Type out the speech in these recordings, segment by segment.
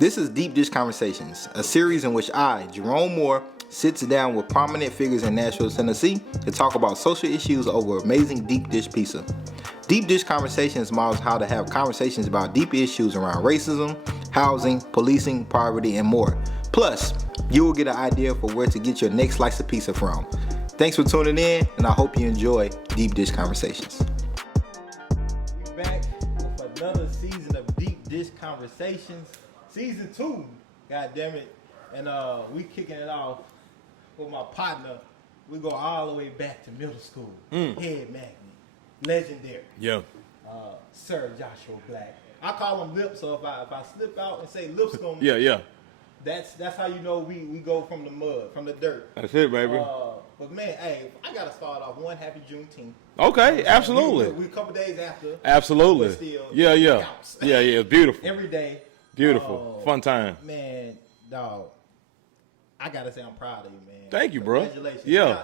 This is Deep Dish Conversations, a series in which I, Jerome Moore, sits down with prominent figures in Nashville, Tennessee to talk about social issues over amazing deep dish pizza. Deep Dish Conversations models how to have conversations about deep issues around racism, housing, policing, poverty, and more. Plus, you will get an idea for where to get your next slice of pizza from. Thanks for tuning in, and I hope you enjoy Deep Dish Conversations. We're back with another season of Deep Dish Conversations. Season 2, god damn it. And we kicking it off with my partner. We go all the way back to middle school. Head magnet, legendary. Yeah. Sir Joshua Black. I call him Lip, so if I slip out and say Lip's gonna Yeah. That's how you know we go from the mud, from the dirt. That's it, baby. But man, hey, I gotta start off one happy Juneteenth. Okay, absolutely. We a couple days after. Absolutely. But still, Yeah. counts. Yeah, beautiful. Every day. Beautiful. Fun time. Man, dog, I gotta say I'm proud of you, man. Thank you, bro. Congratulations. Yeah.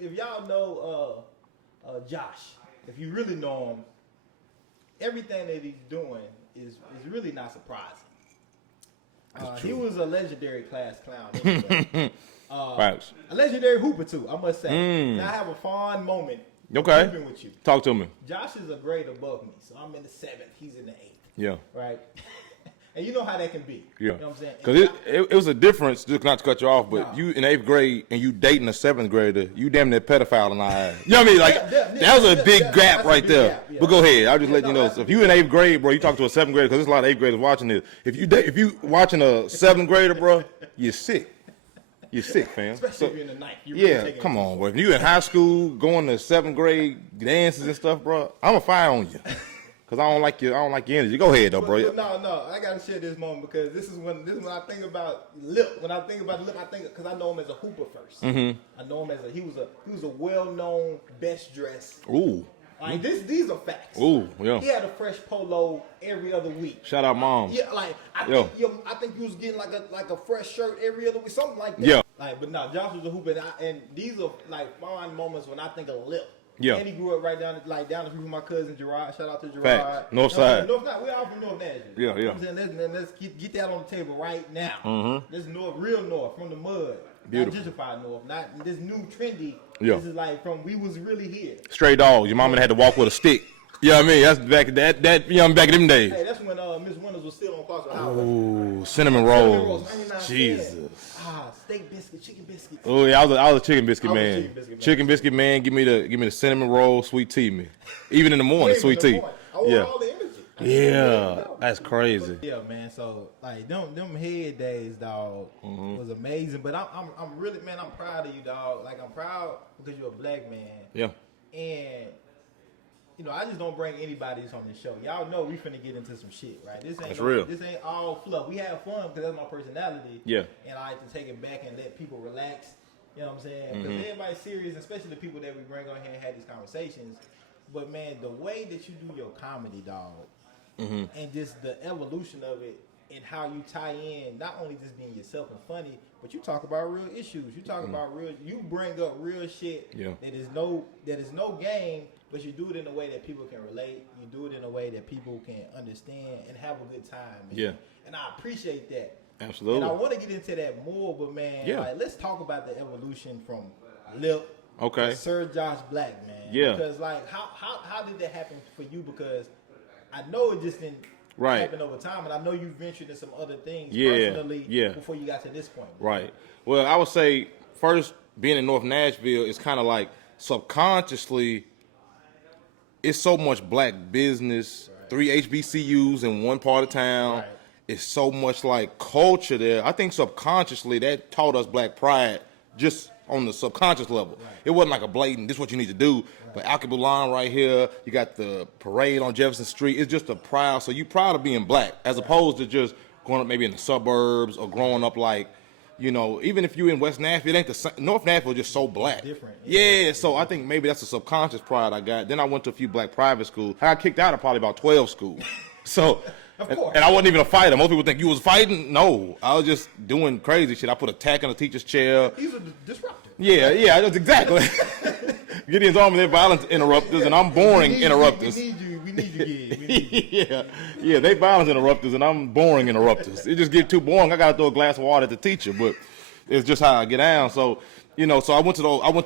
If y'all know Josh, if you really know him, everything that he's doing is really not surprising. He was a legendary class clown. Right. A legendary hooper too, I must say. Now I have a fond moment hooping with you. Talk to me. Josh is a grade above me, so I'm in the 7th, he's in the 8th. Yeah. Right? And you know how that can be. Yeah. You know what I'm saying? Because it was a difference, just not to cut you off, but you in 8th grade and you dating a 7th grader, you damn near pedophile in our eyes. You know what I mean? Like, that was a big gap right there. Gap, yeah. But go ahead. I'll just let you know. So if you in 8th grade, bro, you talk to a 7th grader, because there's a lot of 8th graders watching this. If you watching a 7th grader, bro, you're sick. You're sick, fam. Especially if you're in the 9th. Really come on, bro. If you in high school, going to 7th grade dances and stuff, bro, I'm going to fire on you. Cause I don't like your energy. Go ahead though, bro. But no, I gotta share this moment because this is when I think about Lip. When I think about Lip, I think because I know him as a hooper 1st. I know him as he was a well-known, best dressed. Ooh. Like these are facts. Ooh, yeah. He had a fresh polo every other week. Shout out, mom. Yeah, like I think you was getting like a fresh shirt every other week, something like that. Yeah. Like, but no, Josh was a hooper, and these are like fond moments when I think of Lip. Yeah. And he grew up right down the street from my cousin Gerard. Shout out to Gerard. Facts. North side. North side. We all from North Nashville. Yeah. You know what I'm saying? Let's get that on the table right now. This north, real north, from the mud. Beautiful. Not gentrified north. Not this new trendy. Yeah. This is like from we was really here. Straight dogs. Your mama had to walk with a stick. You know what I mean? That's back back in them days. Hey, that's when Miss Winters was still on Clarksville Highway. Ooh, cinnamon rolls. Jesus. Steak biscuit, chicken biscuit. Oh yeah, I was a chicken biscuit man. Chicken biscuit man, give me the cinnamon roll, sweet tea, man. Even in the morning, sweet tea. I want all the energy. Yeah, that's crazy. Yeah, man. So like them head days, dog, was amazing. But I'm really, man, I'm proud of you, dog. Like I'm proud because you're a black man. Yeah. And you know, I just don't bring anybody on this show. Y'all know we finna get into some shit, right? That's real. This ain't all fluff. We have fun because that's my personality. Yeah. And I like to take it back and let people relax. You know what I'm saying? Because everybody's serious, especially the people that we bring on here and have these conversations. But man, the way that you do your comedy, dog, and just the evolution of it and how you tie in, not only just being yourself and funny, but you talk about real issues. You talk about you bring up real shit that is no game. But you do it in a way that people can relate. You do it in a way that people can understand and have a good time. Man. Yeah. And I appreciate that. Absolutely. And I want to get into that more, but man, like, let's talk about the evolution from Lip to Sir Josh Black, man. Yeah. Because like, how did that happen for you? Because I know it just didn't happen over time, and I know you ventured in some other things personally before you got to this point. Man. Right. Well, I would say first being in North Nashville is kind of like subconsciously. It's so much black business, 3 HBCUs in one part of town. Right. It's so much like culture there. I think subconsciously that taught us black pride just on the subconscious level. Right. It wasn't like a blatant, this is what you need to do. Right. But Alkeboulan line right here, you got the parade on Jefferson Street. It's just a proud, so you proud of being black as opposed to just growing up maybe in the suburbs or growing up like, you know, even if you in West Nashville, it ain't the same. North Nashville is just so black. Different. Yeah, so I think maybe that's a subconscious pride I got. Then I went to a few black private schools. I got kicked out of probably about 12 schools. So, and I wasn't even a fighter. Most people think you was fighting. No, I was just doing crazy shit. I put a tack in a teacher's chair. He's a disruptor. Yeah, that's exactly. Gideon's Army, they're violent interrupters, and I'm boring interrupters. We need you, kid. We need you. Yeah. They violence interrupters, and I'm boring interrupters. It just get too boring. I gotta throw a glass of water at the teacher, but it's just how I get down. So, so I went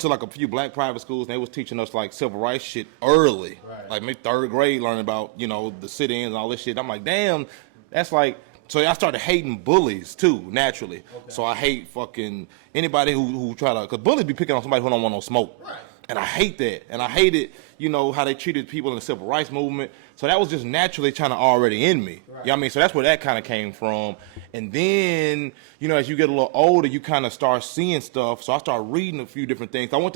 to like a few black private schools, and they was teaching us like civil rights shit early, like maybe third grade, learning about the sit-ins and all this shit. I'm like, damn, that's like. So I started hating bullies too, naturally. Okay. So I hate fucking anybody who try to, because bullies be picking on somebody who don't want no smoke. Right. And I hate that. And I hated, how they treated people in the civil rights movement. So that was just naturally kind of already in me. Right. You know what I mean? So that's where that kind of came from. And then, as you get a little older, you kind of start seeing stuff. So I started reading a few different things. I went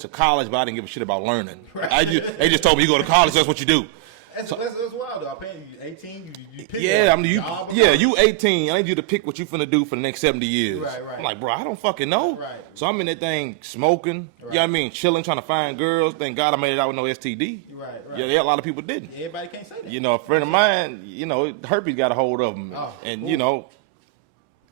to college, but I didn't give a shit about learning. Right. They just told me, you go to college, that's what you do. That's wild though. Apparently you 18, you pick you 18. I need you to pick what you finna do for the next 70 years. Right. I'm like, bro, I don't fucking know. Right. So I'm in that thing smoking, you know what I mean, chilling, trying to find girls. Thank God I made it out with no STD. Right. Yeah, a lot of people didn't. Everybody can't say that. A friend of mine, herpes got a hold of him. Oh, and, cool.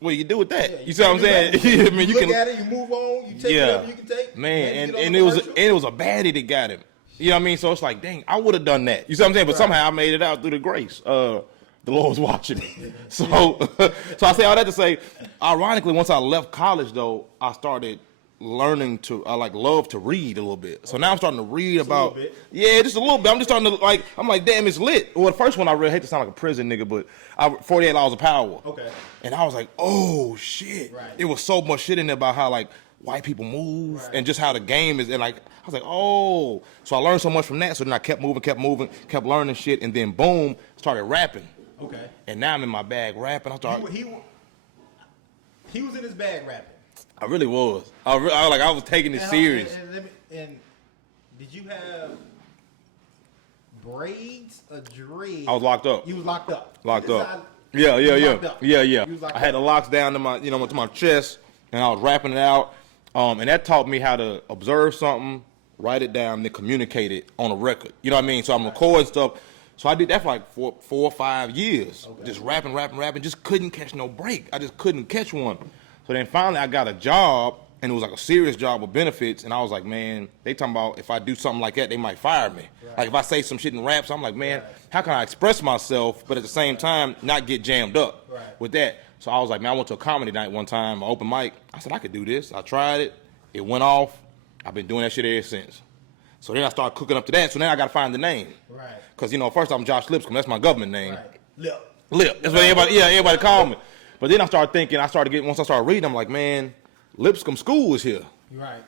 what do you do with that? You see what I'm saying? I mean, you look at it, you move on, you take whatever you can take. Man, and it was a baddie that got him. You know what I mean? So it's like, dang, I would have done that. You see what I'm saying? But somehow I made it out through the grace. The Lord was watching me. So I say all that to say, ironically, once I left college, though, I started learning love to read a little bit. So now I'm starting to read about, just a little bit. I'm just starting to, I'm like, damn, it's lit. Well, the first one I read, I hate to sound like a prison nigga, but 48 Laws of Power. Okay. And I was like, oh, shit. Right. It was so much shit in there about how, white people move and just how the game is. And I was like, oh. So I learned so much from that. So then I kept moving, kept learning shit. And then boom, started rapping. Okay. And now I'm in my bag rapping. He was in his bag rapping. I really was. I was taking it serious. And did you have braids or dreads? I was locked up. You was locked up. Yeah. I had the locks down to my, to my chest, and I was rapping it out. And that taught me how to observe something, write it down, then communicate it on a record. You know what I mean? So I'm recording stuff. So I did that for like 4 or 5 years. Okay. Just rapping. Just couldn't catch no break. I just couldn't catch one. So then finally I got a job, and it was like a serious job with benefits. And I was like, man, they talking about if I do something like that, they might fire me. Right. Like if I say some shit in raps, I'm like, man, how can I express myself, but at the same time not get jammed up with that? So I was like, man, I went to a comedy night one time, an open mic. I said, I could do this. I tried it. It went off. I've been doing that shit ever since. So then I started cooking up to that. So now I got to find the name. Right. Because, first I'm Josh Lipscomb. That's my government name. Right. Lip. That's what everybody called me. But then I started thinking, once I started reading, I'm like, man, Lipscomb School is here. Right.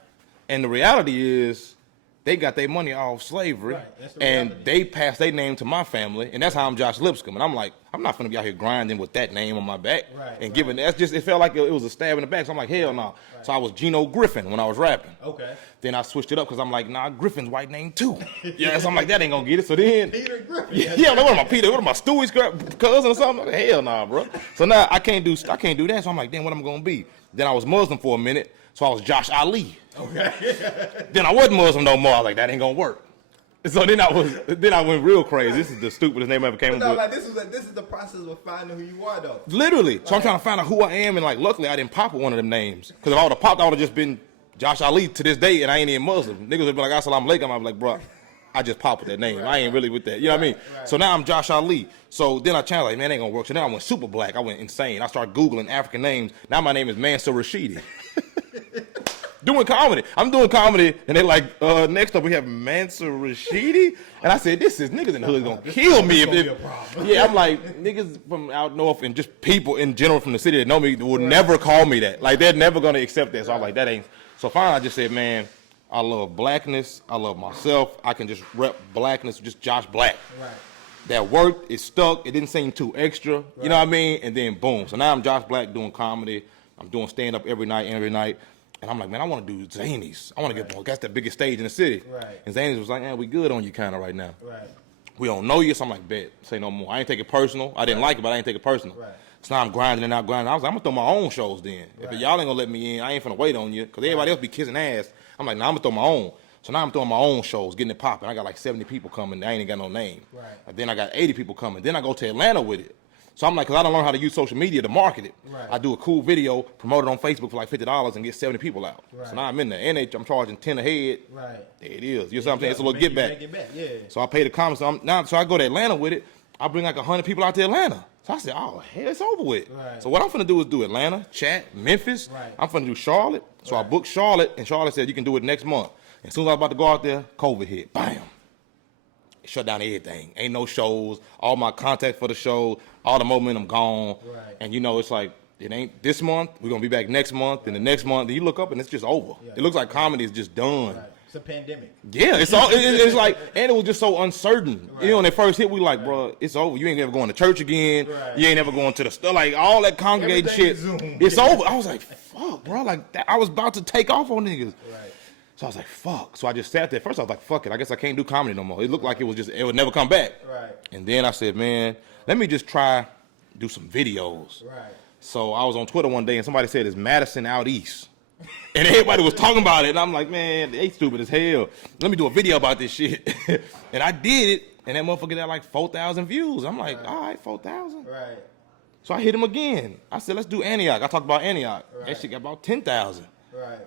And the reality is, they got their money off slavery, and they passed their name to my family, and that's how I'm Josh Lipscomb. And I'm like, I'm not gonna be out here grinding with that name on my back giving. That's just, it felt like it was a stab in the back. So I'm like, hell no. Right. So I was Gino Griffin when I was rapping. Okay. Then I switched it up because I'm like, nah, Griffin's white name too. So I'm like, that ain't gonna get it. So then, Peter Griffin. Like, what am I, Peter? What am I, Stewie's cousin or something? Like, hell nah, bro. So now I can't do that. So I'm like, damn, what am I gonna be? Then I was Muslim for a minute, so I was Josh Ali. Okay. Then I wasn't Muslim no more. I was like, that ain't gonna work. So then I went real crazy. This is the stupidest name I ever came up with. This is the process of finding who you are, though. Literally. So I'm trying to find out who I am, and luckily I didn't pop with one of them names. Because if I would have popped, I would have just been Josh Ali to this day, and I ain't even Muslim. Niggas would be like, assalamu alaikum. I'd be like, bro, I just popped with that name. I ain't really with that. You know what I mean? Right. So now I'm Josh Ali. So then I challenged, like, man, it ain't gonna work. So then I went super black. I went insane. I started Googling African names. Now my name is Mansour Rashidi. Doing comedy. I'm doing comedy, and they're like, next up we have Mansour Rashidi. And I said, niggas in the hood gonna kill me. I'm like, niggas from out north and just people in general from the city that know me would never call me that. Like, they're never gonna accept that. So I was like, that ain't. So finally I just said, man, I love blackness. I love myself. I can just rep blackness, just Josh Black. Right. That worked. It stuck. It didn't seem too extra. Right. You know what I mean? And then boom. So now I'm Josh Black doing comedy. I'm doing stand-up every night. And I'm like, man, I want to do Zanies. I want to get, that's the biggest stage in the city. Right. And Zanies was like, man, we good on you kind of right now. Right. We don't know you. So I'm like, bet, say no more. I ain't take it personal. I didn't like it, but I ain't take it personal. Right. So now I'm grinding. I was like, I'm going to throw my own shows then. Right. If y'all ain't going to let me in, I ain't finna wait on you. Because everybody else be kissing ass. I'm like, nah, I'm going to throw my own. So now I'm throwing my own shows, getting it popping. I got like 70 people coming. I ain't got no name. Right. And then I got 80 people coming. Then I go to Atlanta with it. So I'm like, because I don't learn how to use social media to market it. Right. I do a cool video, promote it on Facebook for like $50 and get 70 people out. Right. So now I'm in there. And I'm charging 10 a head. Right. There it is. You know what I'm saying? It's a little get back. Yeah. So I pay the comments. So I go to Atlanta with it. I bring like 100 people out to Atlanta. So I said, oh, hell, it's over with. Right. So what I'm finna do is do Atlanta, Chat, Memphis. Right. I'm finna do Charlotte. So I booked Charlotte, and Charlotte said you can do it next month. As soon as I was about to go out there, COVID hit. Bam. It shut down everything. Ain't no shows. All my contact for the show, all the momentum gone. Right. And you know, it's like, it ain't this month. We're gonna be back next month, and the next month. Then you look up and it's just over. Yeah. It looks like comedy is just done. Right. It's a pandemic. Yeah, it's all. It's like, and it was just so uncertain. Right. You know, when they first hit, we like, bro, it's over. You ain't ever going to church again. Right. You ain't ever going to the store. Like all that congregating shit. Zoom. It's over. I was like, fuck, bro. Like that, I was about to take off on niggas. Right. So I was like, fuck. So I just sat there. First, I was like, fuck it. I guess I can't do comedy no more. It looked like it would never come back. Right. And then I said, man, let me just try do some videos. Right. So I was on Twitter one day and somebody said, is Madison out east? And everybody was talking about it. And I'm like, man, they stupid as hell. Let me do a video about this shit. And I did it. And that motherfucker got like 4,000 views. I'm like, all right, 4,000. Right. So I hit him again. I said, let's do Antioch. I talked about Antioch. Right. That shit got about 10,000. Right.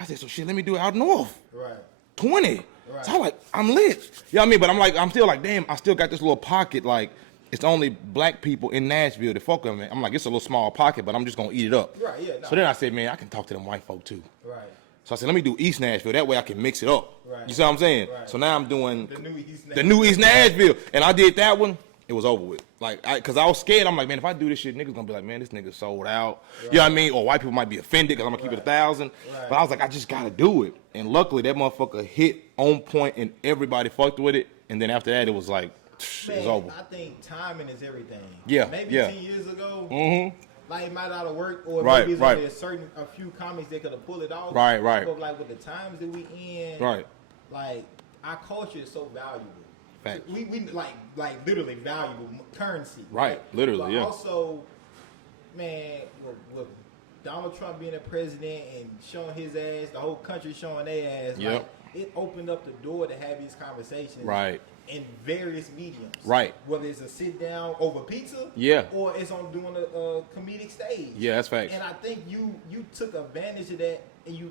I said, so shit, let me do it out north. Right. 20. Right. So I'm like, I'm lit. You know what I mean? But I'm still like, damn, I still got this little pocket. Like, it's only black people in Nashville that fuck with me. I'm like, it's a little small pocket, but I'm just going to eat it up. Right, yeah. No. So then I said, man, I can talk to them white folk too. Right. So I said, let me do East Nashville. That way I can mix it up. Right. You see what I'm saying? Right. So now I'm doing The new East Nashville. And I did that one. It was over with. Like, because I was scared. I'm like, man, if I do this shit, niggas gonna be like, man, this nigga sold out. Right. You know what I mean? Or white people might be offended because I'm gonna keep it 1,000. Right. But I was like, I just gotta do it. And luckily, that motherfucker hit on point and everybody fucked with it. And then after that, it was like, Man, it's over. I think timing is everything. Yeah, Maybe yeah. 10 years ago, Mm-hmm. like it might not have worked, or Right, maybe it's right. only a few comics that could have pulled it off. Right, right. But like with the times that we in, Right. like our culture is so valuable. Fact. We like literally valuable currency. Right, literally, but yeah. Also, man, with Donald Trump being a president and showing his ass, the whole country showing their ass. Yep. Like, it opened up the door to have these conversations. Right. In various mediums. Right. Whether it's a sit down over pizza. Yeah. Or it's on doing a comedic stage. Yeah, that's facts. And I think you took advantage of that, and you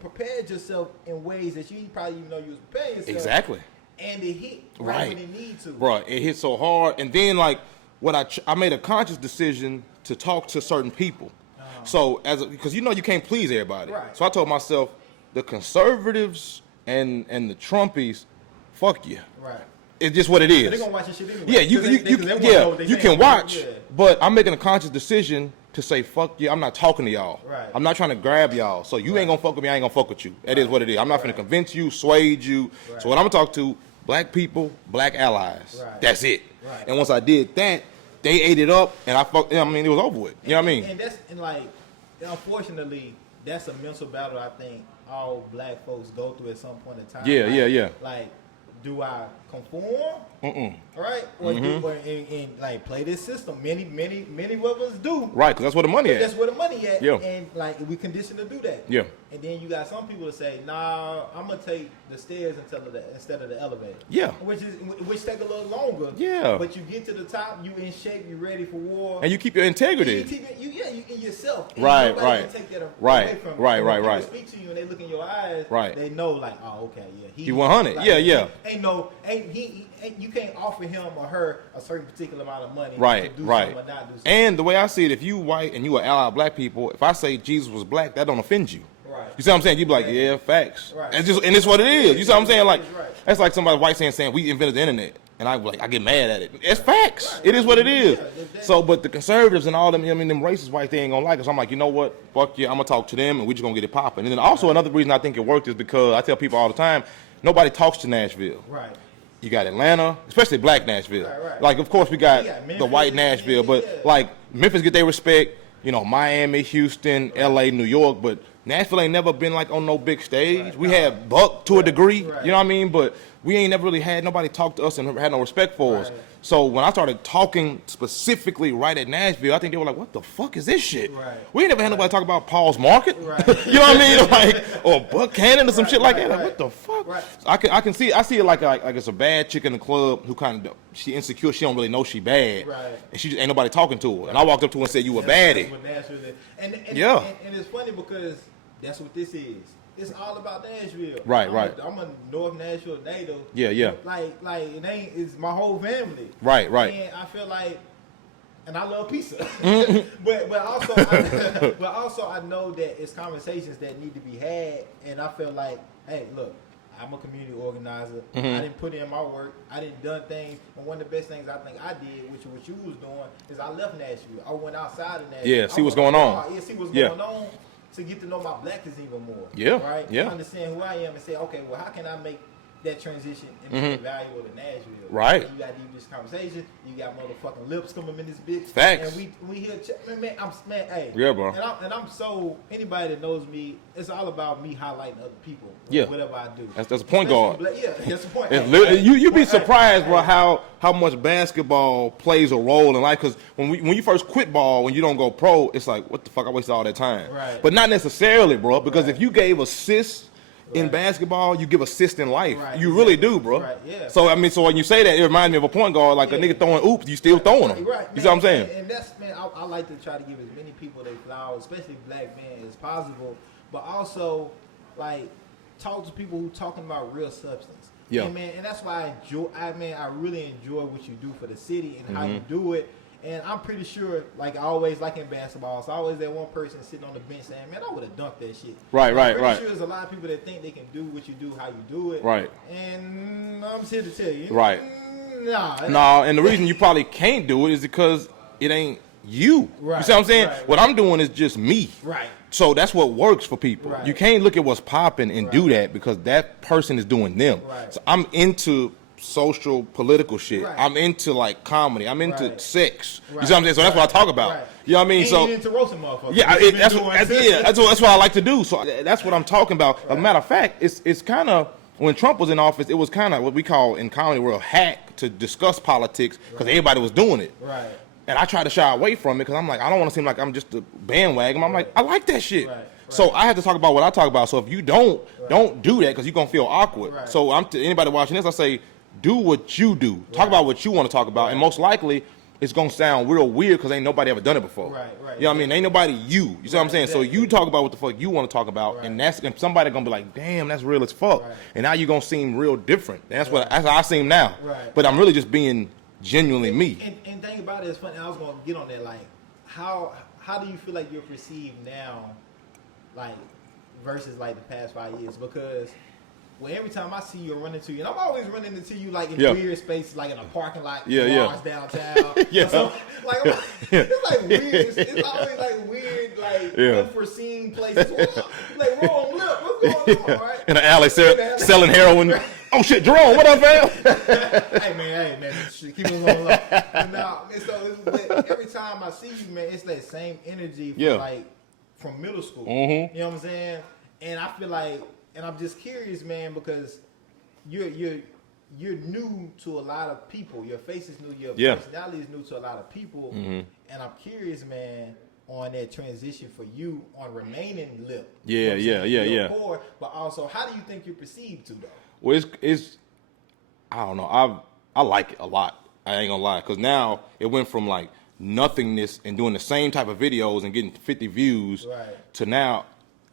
prepared yourself in ways that you probably even know you was preparing yourself. Exactly. And it hit Right. when it needed to. Bro, it hit so hard. And then, like, what I made a conscious decision to talk to certain people. So, because you know you can't please everybody. Right. So I told myself, the conservatives and the Trumpies, fuck you. Right. It's just what it is. They're gonna watch this shit anyway. Yeah, you can watch, Yeah. but I'm making a conscious decision to say, fuck you, I'm not talking to y'all. Right. I'm not trying to grab y'all. So you ain't gonna fuck with me, I ain't gonna fuck with you. That is what it is. I'm not gonna convince you, sway you. Right. So what I'm gonna talk to, black people, black allies. Right. That's it. Right. And once I did that, they ate it up, and I mean, it was over with. You know what I mean? And like, unfortunately, that's a mental battle I think all black folks go through at some point in time. Yeah, like, yeah. Like, do I conform? Mm-mm. Right? Or and like play this system? Many of us do. Right, because that's where the money That's at. where the money at. Yeah. And like we conditioned to do that. Yeah. And then you got some people that say, nah, I'm gonna take the stairs instead of the elevator. Yeah. Which take a little longer. Yeah. But you get to the top, you in shape, you ready for war. And you keep your integrity. You in yourself. And Right, nobody right. can take that Right, away from you. right, And when right, people right. speak to you and they look in your eyes, Right. they know like, oh, okay, yeah. He 100. Like, Yeah. You can't offer him or her a certain particular amount of money Right, to do right. something or not do something. And the way I see it, if you white and you are ally of black people, if I say Jesus was black, that don't offend you. Right. You see what I'm saying? You be like, yeah, facts. Right. And it's what it is. You see what I'm saying? Like, Right. that's like somebody white saying we invented the internet, and I be like, I get mad at it. It's facts. Right. It is what it is. Yeah, so, but the conservatives and all them, I mean, them racist white, they ain't gonna like us. I'm like, you know what? Fuck you. I'm gonna talk to them, and we just gonna get it popping. And then also another reason I think it worked is because I tell people all the time, nobody talks to Nashville. Right. You got Atlanta, especially black Nashville. Right. Like, of course, we got Memphis, the white Nashville, but yeah. like Memphis get their respect. You know, Miami, Houston, LA, New York, but Nashville ain't never been like on no big stage. Right. We have Buck to a degree, Right. you know what I mean? But we ain't never really had nobody talk to us and had no respect for us. Right. So when I started talking specifically right at Nashville, I think they were like, what the fuck is this shit? Right. We ain't never had nobody talk about Paul's Market. Right. You know what I mean? Like, or Buck Cannon or some shit like that. Like, right. what the fuck? Right. So I see it like it's a bad chick in the club who kind of, she insecure, she don't really know she bad. Right. And she just ain't nobody talking to her. And I walked up to her and said, you a baddie. And Yeah. And it's funny because that's what this is. It's all about Nashville. Right, I'm a North Nashville native. Yeah. Like it's my whole family. Right. And I feel like, and I love pizza. Mm-hmm. but also I know that it's conversations that need to be had, and I feel like, hey, look, I'm a community organizer. Mm-hmm. I didn't put in my work. I didn't done things. And one of the best things I think I did, which what you was doing, is I left Nashville. I went outside of Nashville. Yeah, see what's going on. Yeah, see what's Yeah. going on. To get to know my blackness even more. Yeah, Right? yeah. Understand who I am and say, okay, well, how can I make that transition and make it valuable to Nashville? Right. You got deep this conversation. You got motherfucking lips coming in this bitch. Facts. And we here, hey. Yeah, bro. And I'm so, anybody that knows me, it's all about me highlighting other people. Yeah. Whatever I do. That's a point guard. Yeah, that's the point. It's you be surprised, bro, how much basketball plays a role in life. Because when you first quit ball, when you don't go pro, it's like, what the fuck, I wasted all that time. Right. But not necessarily, bro, because Right. if you gave assists in Right. basketball, you give assists in life. Right. You really do, bro. Right, yeah. So, I mean, so when you say that, it reminds me of a point guard, like a Yeah. nigga throwing oops, you still throwing them. Right, You see what I'm saying? And that's, man, I like to try to give as many people their flowers, especially black men, as possible. But also, like, talk to people who talking about real substance. Yeah. And, man, and that's why I really enjoy what you do for the city and how you Mm-hmm. do it. And I'm pretty sure, like always, like in basketball, it's always that one person sitting on the bench saying, man, I would have dunked that shit. Right, I'm right, pretty right. sure there's a lot of people that think they can do what you do, how you do it. Right. And I'm just here to tell you. Right. Nah. No, and the reason you probably can't do it is because it ain't you. Right, You see what I'm saying? right, What I'm doing is just me. Right. So that's what works for people. Right. You can't look at what's popping and do that because that person is doing them. Right. So I'm into social, political shit. Right. I'm into like comedy. I'm into Right. sex. You Right. see what I'm saying? So that's what I talk about. Right. You know what I mean? And So you into roasting motherfuckers. yeah, What you been that's doing what, since. that's what I like to do. So that's what I'm talking about. As a matter of fact, it's kind of when Trump was in office, it was kind of what we call in comedy world hack to discuss politics because everybody was doing it. Right. And I try to shy away from it because I'm like, I don't want to seem like I'm just a bandwagon. I'm like, I like that shit. Right, right. So I have to talk about what I talk about. So if you don't do that because you're going to feel awkward. Right. So I'm to anybody watching this, I say, do what you do. Talk about what you want to talk about. And most likely, it's going to sound real weird because ain't nobody ever done it before. Right. You know what I mean? Ain't nobody you. You see what I'm saying? exactly. So you talk about what the fuck you want to talk about. And somebody going to be like, damn, that's real as fuck. Right. And now you're going to seem real different. That's that's how I seem now. Right. But I'm really just being genuinely me. And thing about it is funny. I was gonna get on that. Like, how do you feel like you're perceived now, like versus like the past 5 years? Because every time I see you or run into you, and I'm always running into you like in weird spaces, like in a parking lot, bars downtown. Yeah. So, like it's like weird. It's always like weird, like unforeseen places. Like Rome, look, what's going on, right? In an alley selling heroin. Oh shit, Jerome, what up, fam? hey man, shit, keep it on low. But every time I see you, man, it's that same energy from middle school. Mm-hmm. You know what I'm saying? And I feel like, and I'm just curious, man, because you're new to a lot of people. Your face is new. Your personality is new to a lot of people. Mm-hmm. And I'm curious, man, on that transition for you on remaining lip. Yeah, yeah. Core, but also, how do you think you're perceived to though? Well, it's I don't know. I like it a lot. I ain't gonna lie, because now it went from like nothingness and doing the same type of videos and getting 50 views to now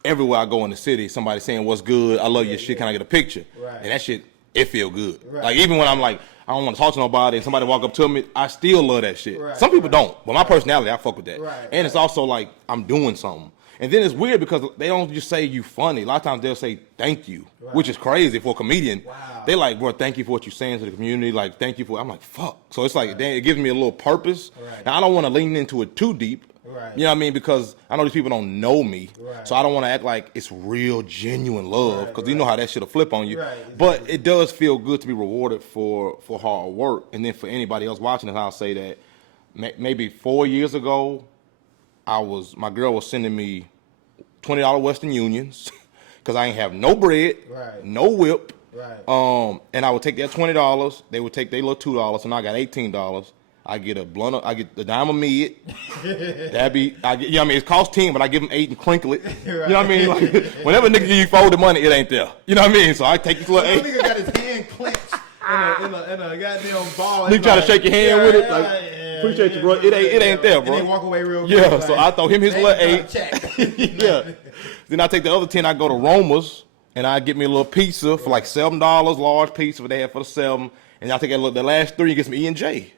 everywhere I go in the city, somebody saying what's good, I love your shit, can I get a picture? Right. And that shit, it feel good. Like even when I'm like, I don't want to talk to nobody and somebody walk up to me, I still love that shit. Some people don't, but my personality, I fuck with that. And it's also like I'm doing something. And then it's weird because they don't just say you funny. A lot of times they'll say thank you, which is crazy for a comedian. Wow. They like, bro, thank you for what you're saying to the community. Like, thank you for. I'm like, fuck. So it's like, damn, it gives me a little purpose. Now I don't want to lean into it too deep. You know what I mean? Because I know these people don't know me, so I don't want to act like it's real, genuine love. Because you know how that shit'll flip on you. But it does feel good to be rewarded for hard work. And then for anybody else watching it, I'll say that maybe 4 years ago, my girl was sending me $20 Western Unions because I ain't have no bread, no whip, Right. And I would take their $20. They would take their little $2, and I got $18. I get a blunt. I get the dime of mid. That'd be. I get. You know what I mean? It costs 10, but I give them 8 and crinkle it. Right. You know what I mean? Like whenever nigga give you folded money, it ain't there. You know what I mean? So I take this little 8. Nigga got his hand clenched in a goddamn ball. Nigga try to shake your hand with it. Like appreciate you, bro. It ain't there, bro. And they walk away real quick. Yeah. So I throw him his little 8. Yeah. Then I take the other 10. I go to Roma's and I get me a little pizza for like $7, large pizza. What they had for the 7. And I take the last 3 and get some E&J.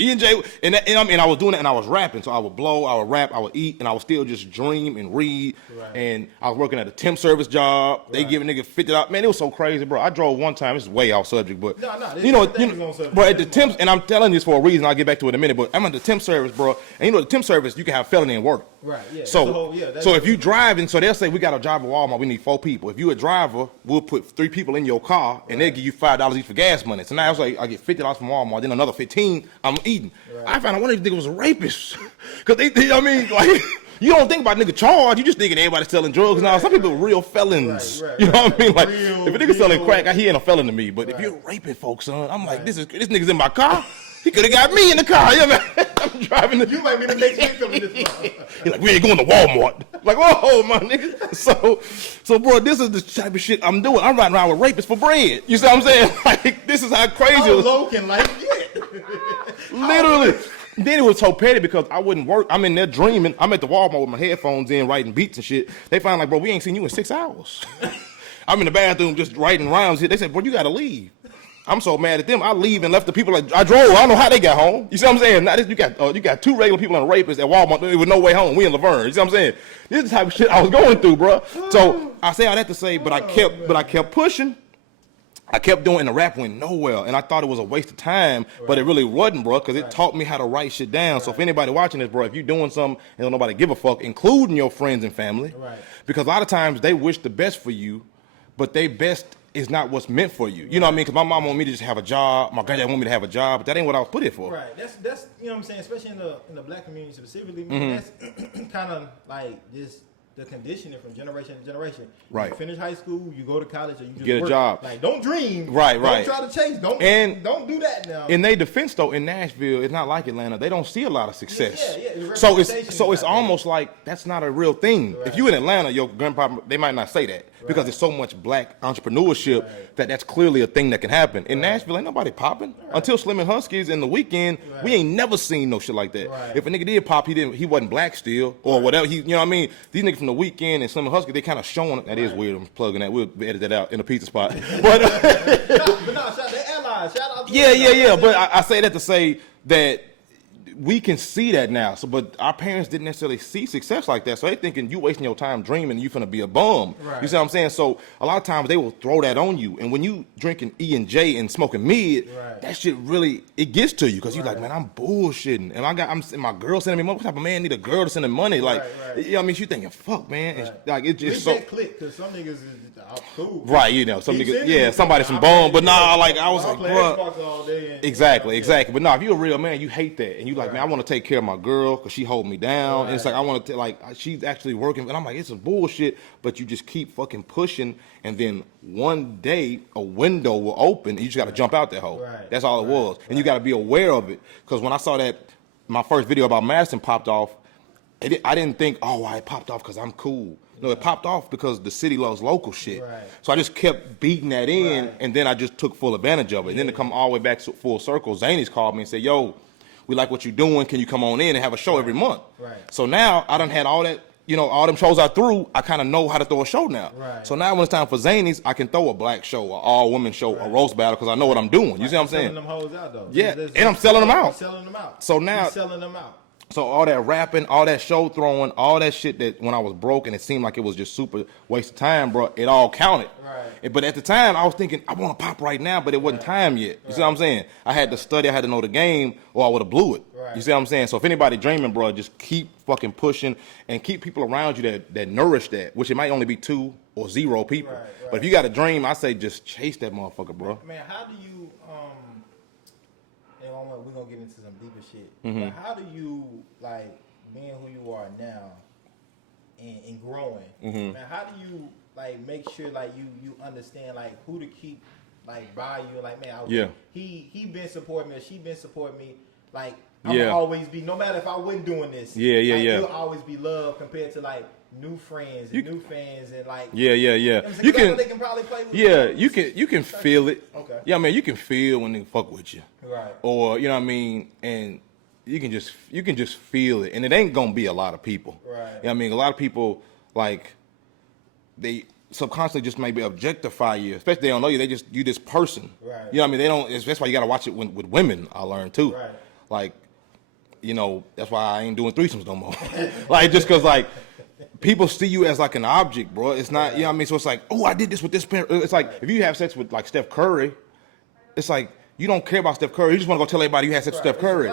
E&J, and I was doing that, and I was rapping. So I would blow, I would rap, I would eat, and I would still just dream and read. Right. And I was working at a temp service job. They give a nigga $50. Man, it was so crazy, bro. I drove one time. This is way off subject, but bro, at the temps, and I'm telling this for a reason. I'll get back to it in a minute. But I'm at the temp service, bro, and the temp service, you can have felony and work. Right. Yeah. So if you driving, so they'll say we got a job at Walmart. We need 4 people. If you a driver, we'll put 3 people in your car, and they'll give you $5 each for gas money. So now I was like, I get $50 from Walmart, then another 15. I'm eating. Right. I found out one of these niggas was a rapist, cause they I mean, like you don't think about nigga charge, you just thinking everybody selling drugs. Now some people are real felons. You know what I mean? Like if a nigga selling crack, he ain't a felon to me. But if you're raping folks, son, I'm like, this nigga's in my car. He could have got me in the car. You know, I'm driving. You might be the next victim in this car. He's like, we ain't going to Walmart. Like, whoa, my nigga. So, bro, this is the type of shit I'm doing. I'm riding around with rapists for bread. You see what I'm saying? Like, this is how crazy it was. Low can like it. Literally. Then it was so petty because I wouldn't work. I'm in there dreaming. I'm at the Walmart with my headphones in, writing beats and shit. They find like, bro, we ain't seen you in 6 hours. I'm in the bathroom just writing rhymes here. They said, bro, you got to leave. I'm so mad at them. I leave and left the people like I drove. I don't know how they got home. You see what I'm saying? Now you got 2 regular people and a rapist at Walmart with no way home. We in Laverne. You see what I'm saying? This is the type of shit I was going through, bro. So I say all that to say, but I kept pushing. I kept doing, and the rap went nowhere, and I thought it was a waste of time, but it really wasn't, bro, because it taught me how to write shit down. So if anybody watching this, bro, if you're doing something and don't nobody give a fuck, including your friends and family, because a lot of times they wish the best for you, but they best is not what's meant for you. You know what I mean? Because my mom wanted me to just have a job. My granddad wanted me to have a job, but that ain't what I was put here for. Right. That's you know what I'm saying? Especially in the black community specifically, man, that's kind of like just the conditioning from generation to generation. Right. You finish high school, you go to college, or you just get a work. job. Like, don't dream. Right. Don't try to chase. Don't do that now. In their defense, though, in Nashville, it's not like Atlanta. They don't see a lot of success. Yeah. So it's almost like that's not a real thing. Right. If you in Atlanta, your grandpa, they might not say that because there's so much black entrepreneurship that's clearly a thing that can happen. In Nashville, ain't nobody popping until Slim and Huskies in the weekend. We ain't never seen no shit like that. Right. If a nigga did pop, he wasn't black still or whatever. You know what I mean? These niggas from the weekend and Slim and Husky, they kind of showing. That is weird. I'm plugging that. We'll edit that out in a pizza spot. But no, shout out to yeah. But I say that to say that we can see that now. So, but our parents didn't necessarily see success like that. So they thinking you wasting your time dreaming you finna be a bum. Right. You see what I'm saying? So a lot of times they will throw that on you. And when you drinking E&J and smoking mid, that shit really, it gets to you. Cause you like, man, I'm bullshitting. And my girl sending me money. What type of man need a girl to send him money? Like, you know what I mean? She thinking, fuck, man. It's like, it's just so. Click, cause some niggas is cool. Right, you know, some niggas, somebody some bum. But nah, like, I was like, bro. Exactly. But nah, if you a real man, you hate that. And you like, man, I want to take care of my girl because she hold me down. And it's like, I want to, like, she's actually working. And I'm like, it's a bullshit. But you just keep fucking pushing. And then one day, a window will open. And you just got to jump out that hole. That's all it was. And you got to be aware of it. Because when I saw that, my first video about Madison popped off, I didn't think, oh, it popped off because I'm cool. No, it popped off because the city loves local shit. So I just kept beating that in, and then I just took full advantage of it. And then to come all the way back to full circle, Zany's called me and said, yo, we like what you're doing. Can you come on in and have a show every month? So now I done had all that, all them shows I threw, I kind of know how to throw a show now. So now when it's time for Zany's, I can throw a black show, an all-women show, a roast battle, because I know what I'm doing. You see what I'm saying? Selling them hoes out, though. Yeah, and I'm selling them out. So now, selling them out. So all that rapping, all that show throwing, all that shit that when I was broke and it seemed like it was just super waste of time, bro, it all counted. But at the time, I was thinking, I want to pop right now, but it wasn't time yet. You see what I'm saying? I had to study, I had to know the game, or I would have blew it. You see what I'm saying? So if anybody dreaming, bro, just keep fucking pushing and keep people around you that nourish that, which it might only be 2 or 0 people. But if you got a dream, I say just chase that motherfucker, bro. Man, how do you, we're going to get into some deeper shit, but how do you, like, being who you are now and growing, man, how do you, like make sure like you understand like who to keep like by you? Like man, he been supporting me, or she been supporting me. Like I'm gonna always be, no matter if I wasn't doing this. It'll always be love compared to like new friends and new fans and like You can they can probably play with you can feel it. Okay. Yeah, I mean you can feel when they fuck with you. Right. Or you know what I mean, and you can just feel it, and it ain't gonna be a lot of people. Right. You know what I mean, a lot of people like they subconsciously just maybe objectify you, especially they don't know you. They just you this person. Right. You know what I mean? They don't. That's why you gotta watch it with women. I learned too. Right. Like, you know, that's why I ain't doing threesomes no more. Like just cause like people see you as like an object, bro. It's not. You know what I mean? So it's like, oh, I did this with this parent. It's like if you have sex with like Steph Curry, it's like you don't care about Steph Curry. You just want to go tell everybody you had sex with Steph Curry.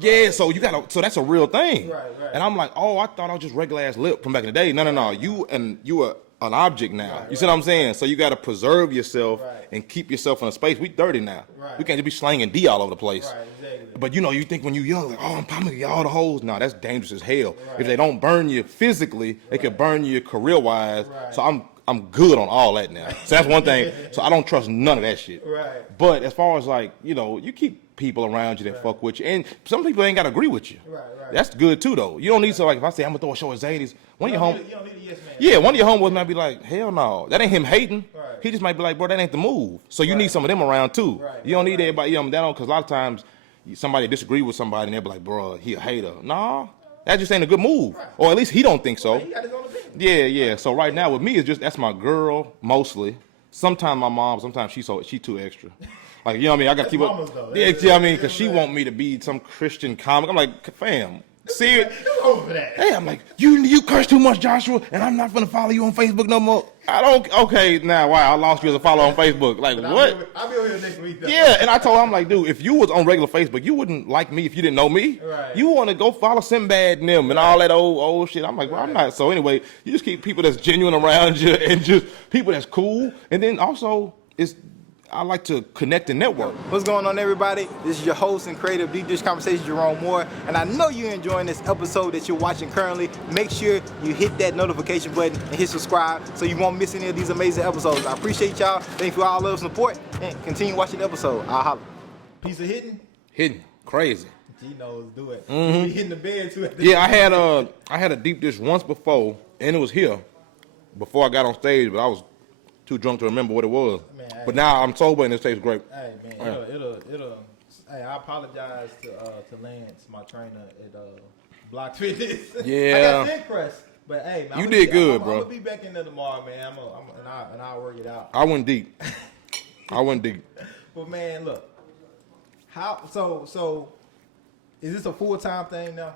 Yeah, so you gotta. So that's a real thing. Right. And I'm like, oh, I thought I was just regular ass lip from back in the day. No. You are an object now. You see what I'm saying? So you got to preserve yourself and keep yourself in a space. We 30 now. Right. We can't just be slanging D all over the place. Right, exactly. But you know, you think when you're young, like, oh, I'm probably gonna get all the hoes. No, that's dangerous as hell. Right. If they don't burn you physically, they could burn you career wise. Right. So I'm good on all that now. So that's one thing. So I don't trust none of that shit. Right. But as far as like, you know, you keep people around you that fuck with you, and some people ain't gotta agree with you. Right. That's good too, though. You don't need to like if I say I'm gonna throw a show at Zadie's, one of your home. You don't need a yes man. Yeah, one of your homeboys might be like, hell no, that ain't him hating. Right. He just might be like, bro, that ain't the move. So you need some of them around too. Right. You don't need everybody. That don't, because a lot of times somebody disagree with somebody and they'll be like, bro, he a hater. Nah, that just ain't a good move, or at least he don't think so. He got his own opinion. Yeah. So right now with me, it's just that's my girl mostly. Sometimes my mom, sometimes she too extra. Like, you know what I mean? I got to keep up. Yeah, you know what I mean? Because she want me to be some Christian comic. I'm like, fam, see it? Over that. Hey, I'm like, you curse too much, Joshua, and I'm not going to follow you on Facebook no more. Okay, now, wow, I lost you as a follower on Facebook. Like, what? I'll be over here next week, though. Yeah, and I told her, I'm like, dude, if you was on regular Facebook, you wouldn't like me if you didn't know me. Right. You want to go follow Sinbad and them and all that old shit. I'm like, well, I'm not. So anyway, you just keep people that's genuine around you and just people that's cool. And then also, I like to connect and network. What's going on, everybody? This is your host and creator of Deep Dish Conversations, Jerome Moore, and I know you're enjoying this episode that you're watching currently. Make sure you hit that notification button and hit subscribe so you won't miss any of these amazing episodes. I appreciate y'all. Thank you for all love and support, and continue watching the episode. I'll holler. Piece of Hitting, crazy. Gino's do it. Mm-hmm. He hitting the bed too. Yeah, I had a deep dish once before, and it was here before I got on stage, but I was too drunk to remember what it was. Man, but now I'm sober and it tastes great. Hey man, it'll. Hey, I apologize to Lance, my trainer at Block Fitness. Yeah. I got thin crust, but hey, man, you did good, bro. I'm gonna be back in there tomorrow, man. And I'll work it out. I went deep. But man, look, how so is this a full-time thing now?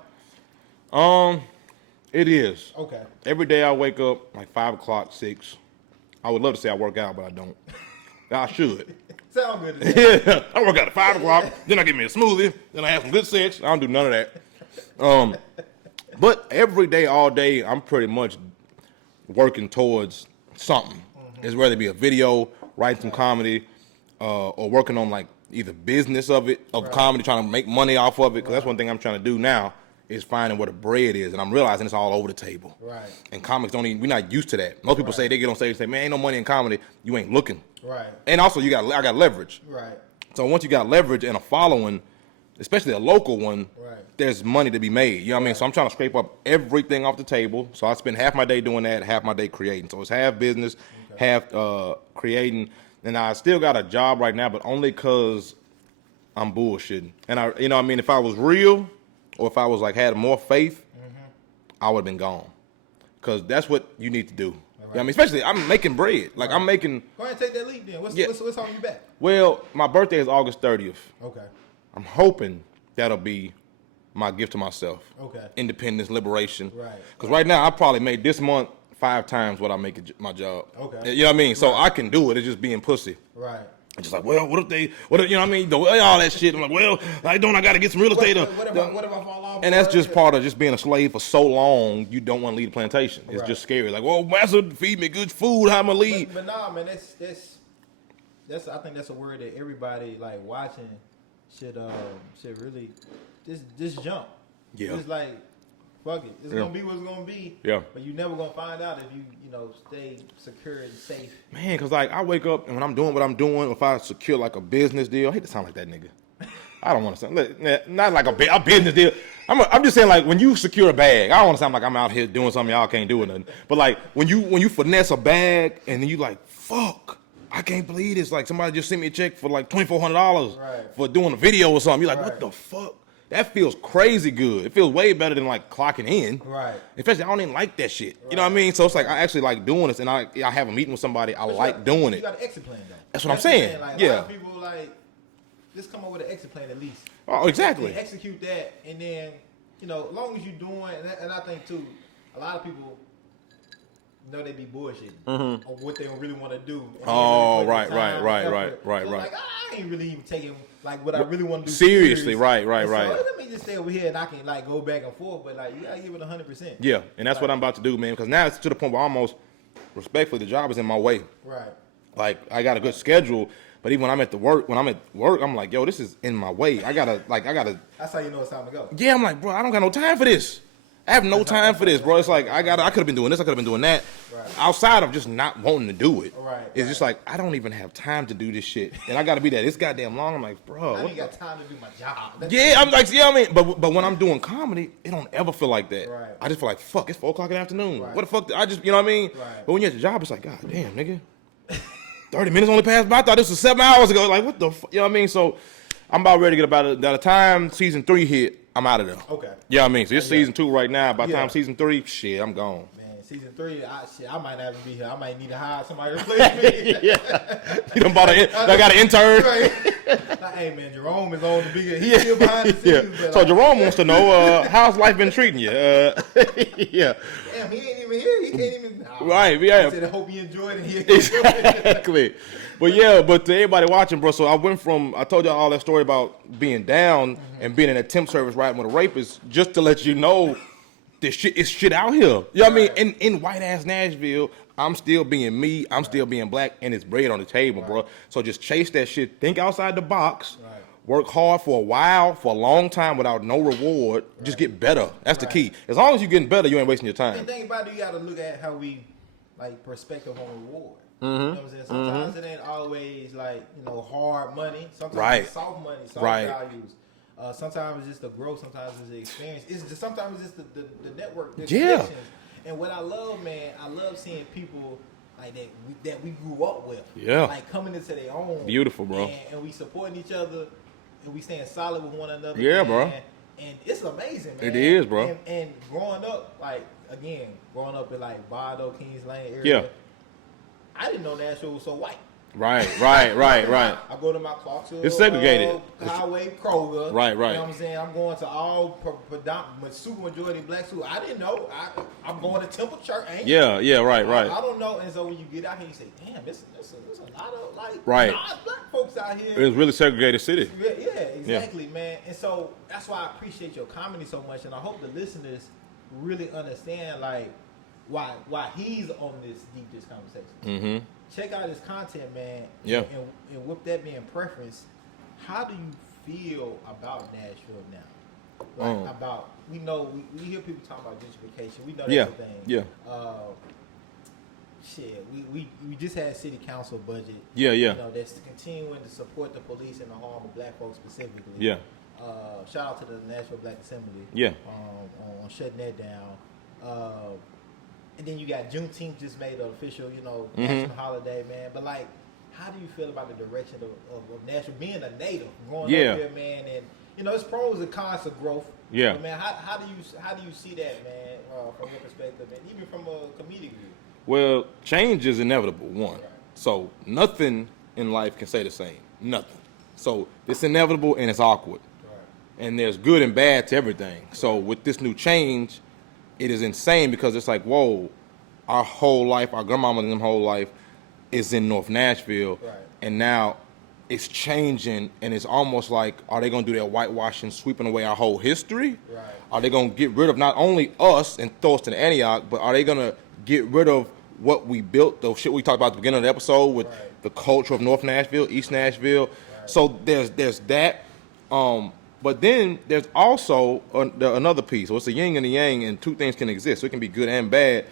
It is. Okay. Every day I wake up like 5 o'clock, 6. I would love to say I work out, but I don't. I should. Sound good to me. Yeah, I work out at 5 o'clock. Then I get me a smoothie. Then I have some good sex. I don't do none of that. But every day, all day, I'm pretty much working towards something. It's whether it be a video, writing some comedy, or working on like either business of comedy, trying to make money off of it. Because that's one thing I'm trying to do now is finding where the bread is, and I'm realizing it's all over the table. Right. And comics we're not used to that. Most people say they get on stage and say, man, ain't no money in comedy. You ain't looking. Right. And also I got leverage. Right. So once you got leverage and a following, especially a local one, there's money to be made. You know what I mean? So I'm trying to scrape up everything off the table. So I spend half my day doing that, half my day creating. So it's half business, half creating. And I still got a job right now, but only because I'm bullshitting. And you know what I mean? If I was real, or if I was like had more faith, I would have been gone. Because that's what you need to do. Right. You know what I mean? Especially, I'm making bread. Like, I'm making... Go ahead and take that leap then. What's holding you back? Well, my birthday is August 30th. Okay. I'm hoping that'll be my gift to myself. Okay. Independence, liberation. Right. Because right now, I probably made this month 5 times what I make at my job. Okay. You know what I mean? So I can do it. It's just being pussy. Right. I'm just like, well, what if, you know what I mean? All that shit. I'm like, well, I got to get some real estate. What if I fall off? And that's just part of just being a slave for so long, you don't want to leave the plantation. It's just scary. Like, well, master, feed me good food, how am I leave? But nah, man, that's I think that's a word that everybody like watching should really just jump. Yeah. Just like fuck it. It's gonna be what's gonna be. Yeah. But you never gonna find out if you stay secure and safe. Man, cause like I wake up and when I'm doing what I'm doing, if I secure like a business deal, I hate to sound like that nigga. I don't want to sound not like a business deal. I'm just saying like when you secure a bag, I don't want to sound like I'm out here doing something y'all can't do or nothing. But like when you finesse a bag and then you like, fuck, I can't believe this. Like somebody just sent me a check for like $2,400 for doing a video or something. You're like, what the fuck? That feels crazy good. It feels way better than like clocking in. Right. Especially I don't even like that shit. You know what I mean? So it's like I actually like doing this and I have a meeting with somebody. I like doing it. You got an exit plan though. That's what I'm saying. Like, yeah. A lot of people like just come up with an exit plan at least. Oh, exactly. They execute that, and then as long as you're doing, and I think too, a lot of people they be bullshitting on what they really want to do. Oh, really right. So like I ain't really even taking like what I really want to do seriously. Right. So let me just stay over here and I can like go back and forth, but like you gotta give it 100%. Yeah, and that's what I'm about to do, man. Because now it's to the point where almost respectfully the job is in my way. Right. Like I got a good schedule. But even when I'm at work, I'm like, yo, this is in my way. I gotta. That's how you know it's time to go. Yeah, I'm like, bro, I don't got no time for this. I have no time for this, bro. It's like I could have been doing this. I could have been doing that. Right. Outside of just not wanting to do it. Right. It's just like I don't even have time to do this shit, and I got to be there this goddamn long. I'm like, bro, I ain't got time to do my job. I'm like, I mean, but when I'm doing comedy, it don't ever feel like that. Right. I just feel like, fuck, it's 4:00 in the afternoon. Right. What the fuck? I just, you know what I mean? Right. But when you're at the job, it's like, god damn, nigga. 30 minutes only passed by. I thought this was 7 hours ago. Like, what the fuck? You know what I mean? So, I'm about ready to get about it. By the time season 3 hit, I'm out of there. Okay. Yeah, I mean, so it's season 2 right now. By the time season 3, shit, I'm gone. Man, season 3, I might not even be here. I might need to hire somebody to replace me. You done bought I got an intern. Right. Like, hey, man, Jerome is on the big. He's still behind the scenes. But so Jerome wants to know how's life been treating you. Yeah. Damn, he ain't even here. He can't even. Right, yeah. I said, I hope you enjoyed it. Exactly. But to everybody watching, bro, so I told y'all all that story about being down and being in a temp service riding with a rapist, just to let you know this shit is shit out here. You know what I mean? In white ass Nashville, I'm still being me, I'm still being black, and it's bread on the table, bro. So just chase that shit. Think outside the box. Right. Work hard for a while, for a long time without no reward. Right. Just get better. That's the key. As long as you're getting better, you ain't wasting your time. And the thing about it, you got to look at how we, like, perspective on reward. You know what I'm saying? Sometimes it ain't always, like, hard money. Sometimes it's soft money, soft values. Sometimes it's just the growth. Sometimes it's the experience. Sometimes it's just the network, the connections. And what I love, man, I love seeing people like that we grew up with. Yeah. Like coming into their own. Beautiful, bro. And we supporting each other. And we staying solid with one another. Yeah, man. bro. And it's amazing, man. It is, bro. And growing up, like, again, in like Bardo, Kings Lane area. Yeah. I didn't know Nashville was so white. Right. I go to my Clarksville. It's segregated. Highway, Kroger. Right. You know what I'm saying? I'm going to all predominant, super majority black schools. I didn't know. I'm going to Temple Church. Yeah, right. I don't know. And so when you get out here, you say, damn, there's a lot of like non-black folks out here. It's really segregated city. Yeah, exactly, man. And so that's why I appreciate your comedy so much, and I hope the listeners really understand like why he's on this deep dish conversation. Mm-hmm. Check out his content, man. Yeah. And with that being preference, how do you feel about Nashville now? Like about we know we hear people talk about gentrification. We know that's a thing. Yeah. We just had city council budget. Yeah. That's continuing to support the police and the harm of black folks specifically. Yeah. Shout out to the Nashville Black Assembly. Yeah. On shutting that down. And then you got Juneteenth just made an official, national holiday, man. But like, how do you feel about the direction of Nashville being a native, growing up here, man? And it's pros and cons of growth. Yeah. But man, how do you see that, man, from your perspective, and even from a comedic view? Well, change is inevitable. One, right. So nothing in life can stay the same. Nothing. So it's inevitable and it's awkward. Right. And there's good and bad to everything. So with this new change, it is insane because it's like, whoa, our whole life, our grandmama and them whole life is in North Nashville. Right. And now it's changing and it's almost like, are they going to do that whitewashing, sweeping away our whole history? Right. Are they going to get rid of not only us and throw us to Antioch, but are they going to get rid of what we built, the shit we talked about at the beginning of the episode with the culture of North Nashville, East Nashville? Right. So there's that. But then there's also another piece. So it's a yin and a yang, and two things can exist. So it can be good and bad.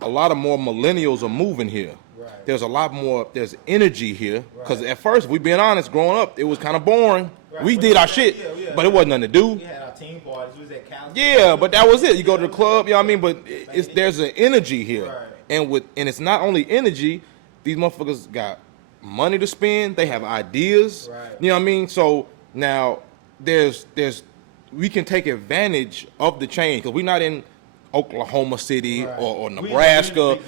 A lot of more millennials are moving here. Right. There's a lot more. There's energy here. Because at first, we being honest, growing up, it was kind of boring. Right. We did our shit, but it wasn't nothing to do. We had our team parties. We was at Cali. Yeah, but that was it. You go to the club, you know what I mean? But there's an energy here. Right. And it's not only energy, these motherfuckers got money to spend, they have ideas. Right. You know what I mean? So now we can take advantage of the change because we're not in Oklahoma City or Nebraska.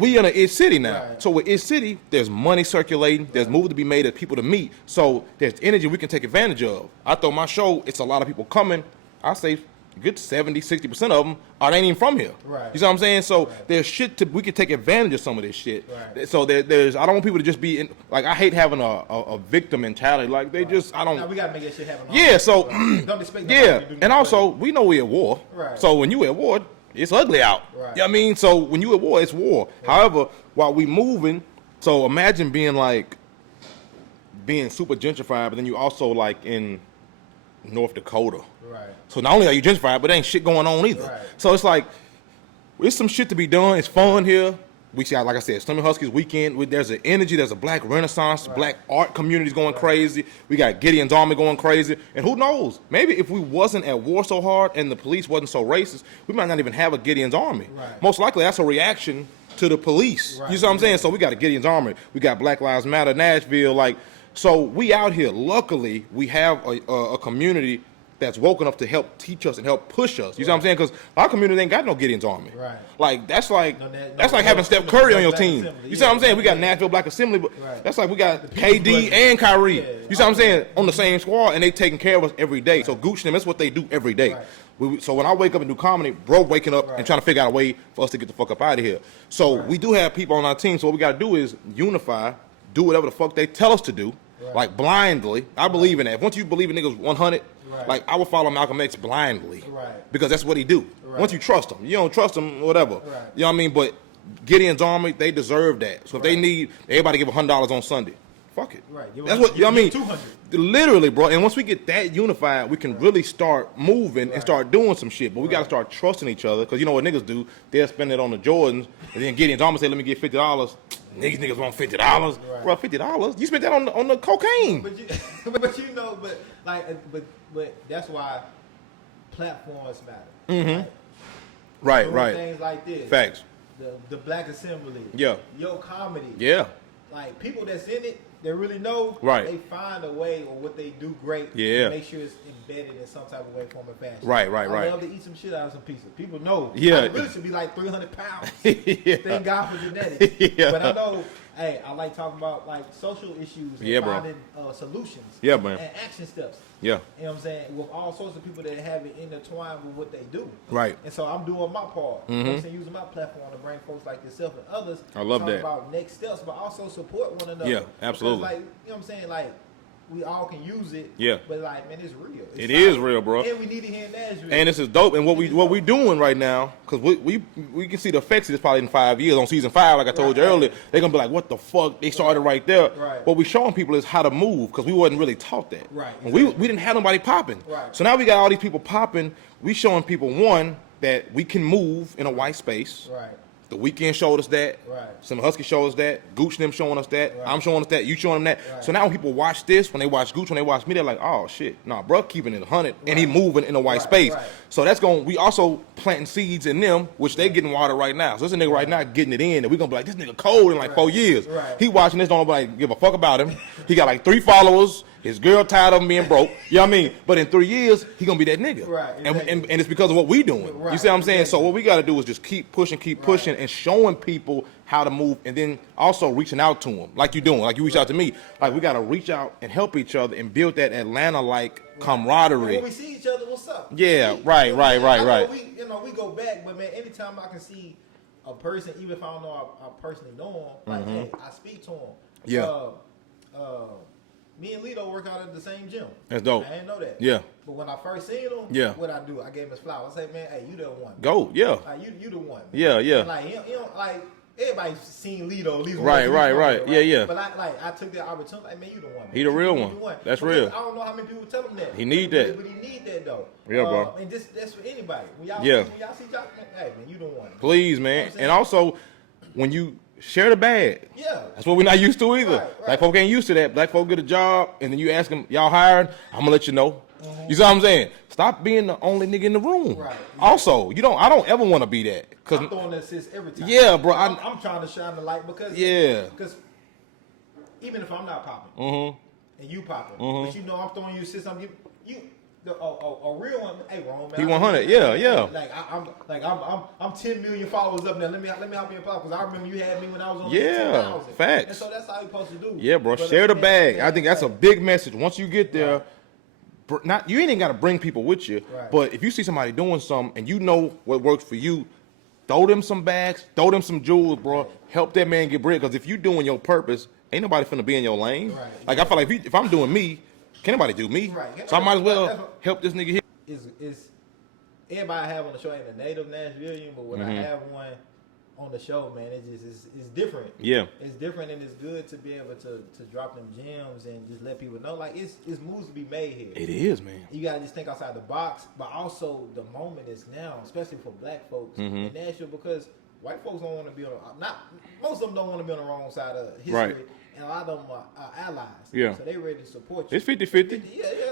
We in an itch city now. Right. So with itch city, there's money circulating, there's moves to be made, there's people to meet. So there's energy we can take advantage of. I thought my show, it's a lot of people coming. I say good 70-60% of them ain't even from here. Right. You see what I'm saying? So there's shit we can take advantage of some of this shit. Right. So there's I don't want people to just be in, like, I hate having a victim mentality. Like they just I don't. Now we gotta make that shit happen. Yeah. So don't expect nobody to do and also we know we're at war. Right. So when you at war, it's ugly out. Right. You know what I mean? So when you at war, it's war. Right. However, while we moving, so imagine being super gentrified, but then you also like in North Dakota. Right. So not only are you gentrified, but there ain't shit going on either. Right. So it's like, there's some shit to be done. It's fun here. We see, like I said, Stomach Huskies weekend. There's an energy. There's a black renaissance. Black art community's going crazy. We got Gideon's Army going crazy. And who knows? Maybe if we wasn't at war so hard and the police wasn't so racist, we might not even have a Gideon's Army. Right. Most likely that's a reaction to the police. Right. You see what I'm saying? So we got a Gideon's Army. We got Black Lives Matter, Nashville. So we out here. Luckily, we have a community that's woke enough to help teach us and help push us. You see what I'm saying? Because our community ain't got no Gideon's Army. Right. Like that's like having Steph Curry on your team. You see what I'm saying? We got Nashville Black Assembly, but that's like we got KD and Kyrie. You see what I'm saying? On the same squad, and they taking care of us every day. So Gooch and them, that's what they do every day. So when I wake up and do comedy, bro waking up and trying to figure out a way for us to get the fuck up out of here. So we do have people on our team. So what we got to do is unify, do whatever the fuck they tell us to do. Like blindly. I believe in that. Once you believe in niggas 100, like I would follow Malcolm X blindly. Because that's what he do. Once you trust him. You don't trust him, whatever. You know what I mean? But Gideon's Army, they deserve that. So if they need everybody give $100 on Sunday, fuck it. That's what, you know what I mean? 200. Literally, bro. And once we get that unified, we can really start moving and start doing some shit. But we got to start trusting each other. Because you know what niggas do? They'll spend it on the Jordans. And then Gideon's Army say, let me get $50. These niggas want $50. Bro, $50? You spent that on the cocaine. But that's why platforms matter. Mm-hmm. Right. Things like this. Facts. The Black Assembly. Yeah. Your comedy. Yeah. Like people that's in it, they really know. Right. They find a way or what they do great. Yeah. To make sure it's embedded in some type of way, form, or fashion. Right. I love to eat some shit out of some pizza. People know. Yeah. I really should be like 300 pounds. Yeah. Thank God for genetics. Yeah. But I know. Hey, I like talking about like social issues and finding solutions. Yeah, man. And action steps. Yeah. You know what I'm saying? With all sorts of people that have it intertwined with what they do. Right. And so I'm doing my part. You know what I'm saying? Using my platform to bring folks like yourself and others. I love that. About next steps, but also support one another. Yeah, absolutely. Because, like, you know what I'm saying? Like, we all can use it. Yeah. But like, man, it's real. It is real, bro. And we need it here in Nashville. And this is dope. And what we doing right now, because we can see the effects of this probably in 5 years. On season 5, like I told you earlier, they're gonna be like, what the fuck? They started right there. Right. What we showing people is how to move, because we wasn't really taught that. Right. And we didn't have nobody popping. Right. So now we got all these people popping. We showing people, one, that we can move in a white space. Right. The Weeknd showed us that. Right. Some Husky showed us that. Gooch and them showing us that. Right. I'm showing us that. You showing them that. Right. So now when people watch this, when they watch Gooch, when they watch me, they're like, oh shit, nah, bro, keeping it 100, and he moving in a white space. Right. So that's going. We also planting seeds in them, which they getting water right now. So this a nigga right now getting it in, and we gonna be like, this nigga cold in like 4 years. Right. He watching this, don't nobody give a fuck about him. He got like 3 followers. His girl tired of him being broke. You know what I mean? But in 3 years, he gonna be that nigga. Right. And it's because of what we doing. Right. You see what I'm saying? So what we gotta do is just keep pushing, and showing people how to move, and then also reaching out to them, like you doing, like you reach out to me. Like we gotta reach out and help each other and build that Atlanta-like camaraderie. When we see each other, what's up? Yeah, right. We go back, but man, anytime I can see a person, even if I don't know I personally know him, like, hey, I speak to him. Yeah. Me and Lito work out at the same gym. That's dope. I didn't know that. Yeah. But when I first seen him, what I do, I gave him his flower. I say, man, hey, you the one. Go, yeah. Like, you the one. Yeah. And like, you know, like, everybody's seen Lito at least Right. Yeah. But I took that opportunity. Like, man, you the one. Man. He the real You one. That's real. I don't know how many people tell him that. He need that. But he need that though. Yeah, bro. And that's for anybody. When y'all see Josh, man, hey man, you the one. Please, man. And also, when you share the bag. Yeah. That's what we're not used to either. Right. Black folk ain't used to that. Black folk get a job, and then you ask them, y'all hired? I'm going to let you know. Mm-hmm. You see what I'm saying? Stop being the only nigga in the room. Right. Also, I don't ever want to be that. I'm throwing that assist every time. Yeah, bro. I'm trying to shine the light because even if I'm not popping and you popping, but I'm throwing you assist, I'm giving you a real one. Hey, Rome, man. P100, yeah. I'm 10 million followers up now. Let me help you in pop because I remember you had me when I was on 10,000. Facts. And so that's how you're supposed to do. Yeah, bro. Share the bag. I think that's a big message. Once you get there. You ain't got to bring people with you, but if you see somebody doing something and you know what works for you, throw them some bags, throw them some jewels, bro. Help that man get bread, because if you doing your purpose, ain't nobody finna be in your lane. Right. Like, I feel like if I'm doing me, can't nobody do me. Right. So I might as well help this nigga here. Is everybody I have on the show ain't a native Nashvilleian, but when I have one on the show, man, it's different. Yeah, it's different, and it's good to be able to drop them gems and just let people know, like, it's moves to be made here. It is, man. You gotta just think outside the box, but also the moment is now, especially for black folks in Nashville, because white folks don't want to be on most of them don't want to be on the wrong side of history, and a lot of them are allies. Yeah, so they ready to support you. It's 50-50.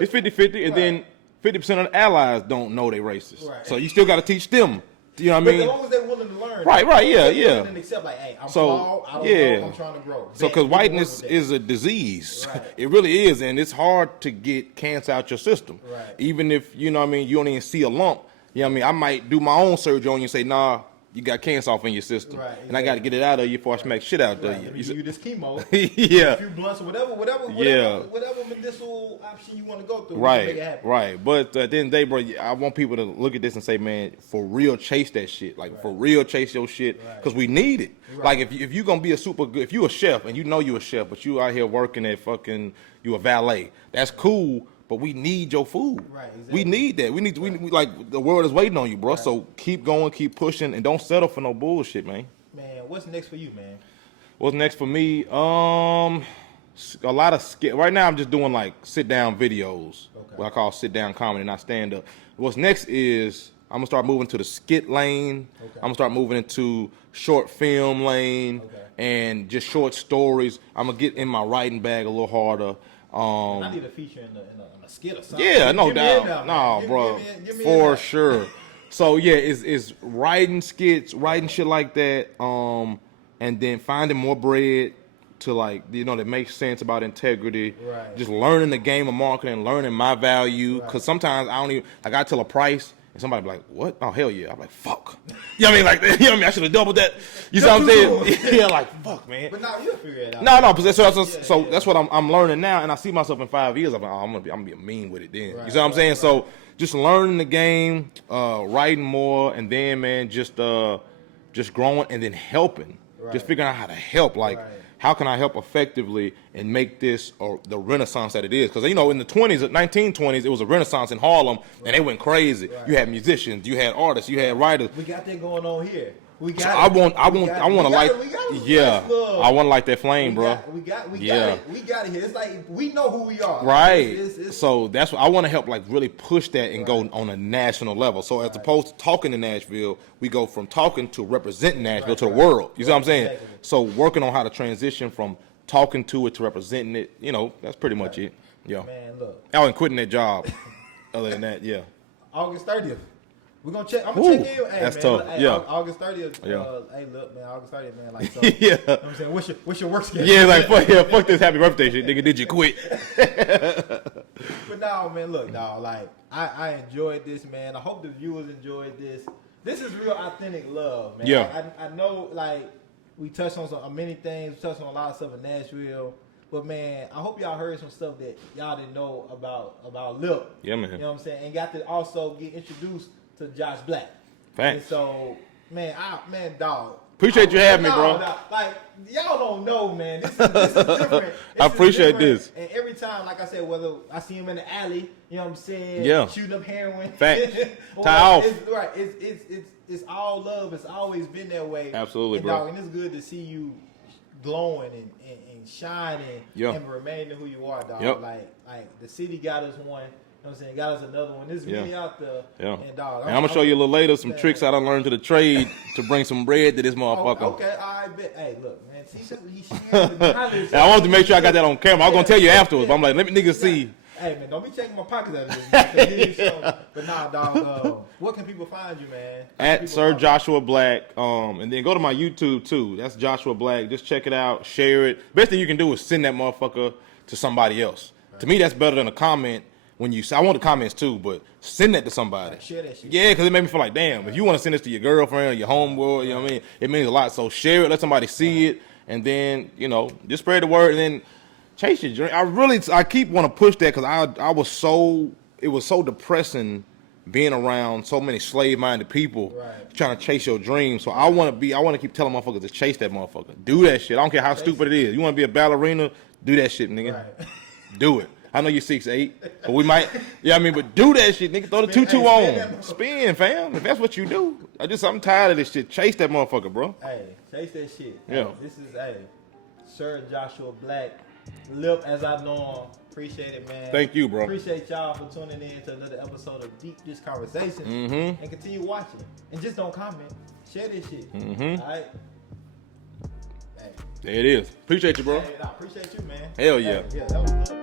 It's 50-50, and then 50% of the allies don't know they racist. Right. So you still got to teach them. You know what I mean? But as long as they're willing to learn. Right, yeah. And accept, like, hey, I'm flawed, I don't know, I'm trying to grow. So, because whiteness is a disease. Right. It really is, and it's hard to get cancer out your system. Right. Even if, you know what I mean, you don't even see a lump. You know what I mean? I might do my own surgery on you and say, nah, you got cancer off in your system. Right, exactly. And I got to get it out of you before I smack shit out of you. You this chemo. Yeah. A few blunts or whatever medicinal option you want to go through. Right, make it happen. Right. But at the end of the day, bro, I want people to look at this and say, man, for real, chase that shit. Like, for real, chase your shit. Because we need it. Right. Like, if you're going to be a super good, if you a chef and you know you a chef, but you out here working at you a valet, that's cool. But we need your food. Right, exactly. We need that. We like, the world is waiting on you, bro. Right. So keep going, keep pushing, and don't settle for no bullshit, man. Man, what's next for you, man? What's next for me? A lot of skit. Right now, I'm just doing like sit down videos, what I call sit down comedy, not stand up. What's next is I'm gonna start moving to the skit lane. I'm gonna start moving into short film lane and just short stories. I'm gonna get in my writing bag a little harder. I need a feature in a skit or something. Yeah, no doubt. No, bro. For sure. So yeah, it's writing skits, writing shit like that, and then finding more bread to, like, that makes sense about integrity. Right. Just learning the game of marketing, learning my value. Cause sometimes I don't even I tell a price. And somebody be like, what? Oh, hell yeah. I'm like, fuck. You know what I mean? Like, you know what I mean? I should have doubled that. You see what I'm saying? Yeah, like, fuck, man. But now you'll figure it out. No, so that's what I'm learning now. And I see myself in 5 years. I'm like, I'm gonna be mean with it then. Right, you see what I'm saying? Right. So just learning the game, writing more, and then, man, just growing and then helping. Right. Just figuring out how to help. Like, how can I help effectively and make this the renaissance that it is? Because, in the 1920s, it was a renaissance in Harlem, and they went crazy. Right. You had musicians, you had artists, you had writers. We got that going on here. I want to light. Yeah, I want to light that flame, bro. We got it. We got it here. It's like we know who we are. Right. It's so that's what I want to help, like, really push that and go on a national level. So as opposed to talking to Nashville, we go from talking to representing Nashville to the world. You see what I'm saying? Exactly. So working on how to transition from talking to it to representing it. That's pretty much it. Yeah. Man, look. I wasn't quitting that job. Other than that, yeah. August 30th. We're gonna check. I'm gonna check in. Hey, that's man, tough. Hey, yeah. August 30th. Hey, look, man. August 30th, man. Like, so. Yeah. You know what I'm saying, what's your work schedule? Yeah, like, fuck this happy birthday shit, nigga. Did you quit? But no, man. Look, dog. Like, I enjoyed this, man. I hope the viewers enjoyed this. This is real authentic love, man. Yeah. I know, like, we touched on many things. We touched on a lot of stuff in Nashville. But, man, I hope y'all heard some stuff that y'all didn't know about Lip. Yeah, man. You know what I'm saying? And got to also get introduced to Josh Black. Thanks. And so Man, dog. Appreciate you having me, bro. Dog. Like, y'all don't know, man. This is different. I appreciate this. And every time, like I said, whether I see him in the alley, you know what I'm saying? Yeah. Shooting up heroin. Facts. Tie off. It's all love. It's always been that way. Absolutely, and bro. Dog, and it's good to see you glowing and shining and remaining who you are, dog. Yep. Like the city got us one. You know what I'm saying? Got us another one. There's many out there. Yeah. And dog, I'm gonna show you a little later some tricks I done learned to the trade to bring some bread to this motherfucker. Okay, I bet. Hey, look, man. See something he shared with me. I wanted to make sure I got that on camera. I was gonna tell you afterwards, but I'm like, let me niggas see. Hey, man, don't be checking my pockets out of this. But nah, dog. What can people find you, man? At Sir Joshua Black, and then go to my YouTube too. That's Joshua Black. Just check it out, share it. Best thing you can do is send that motherfucker to somebody else. Right. To me, that's better than a comment. When you say, I want the comments too, but send that to somebody. Right, share that shit. Yeah, because it made me feel like, damn, if you want to send this to your girlfriend or your homeboy, you know what I mean? It means a lot. So share it, let somebody see it, and then, you know, just spread the word, and then chase your dream. I keep want to push that because it was so depressing being around so many slave-minded people trying to chase your dreams. So I want to keep telling motherfuckers to chase that motherfucker. Do that shit. I don't care how stupid it is. You want to be a ballerina? Do that shit, nigga. Right. Do it. I know you're 6'8", but we might, but do that shit, nigga. Throw the tutu on. Spin, fam. If that's what you do. I'm tired of this shit. Chase that motherfucker, bro. Hey, chase that shit. Yeah. Hey, this is, Sir Joshua Black. Lip as I know him. Appreciate it, man. Thank you, bro. Appreciate y'all for tuning in to another episode of Deep Dish Conversations. Mm-hmm. And continue watching. And just don't comment. Share this shit. Mm-hmm. All right? Hey. There it is. Appreciate you, bro. Hey, I appreciate you, man. Hell yeah. Hey, yeah, that was good.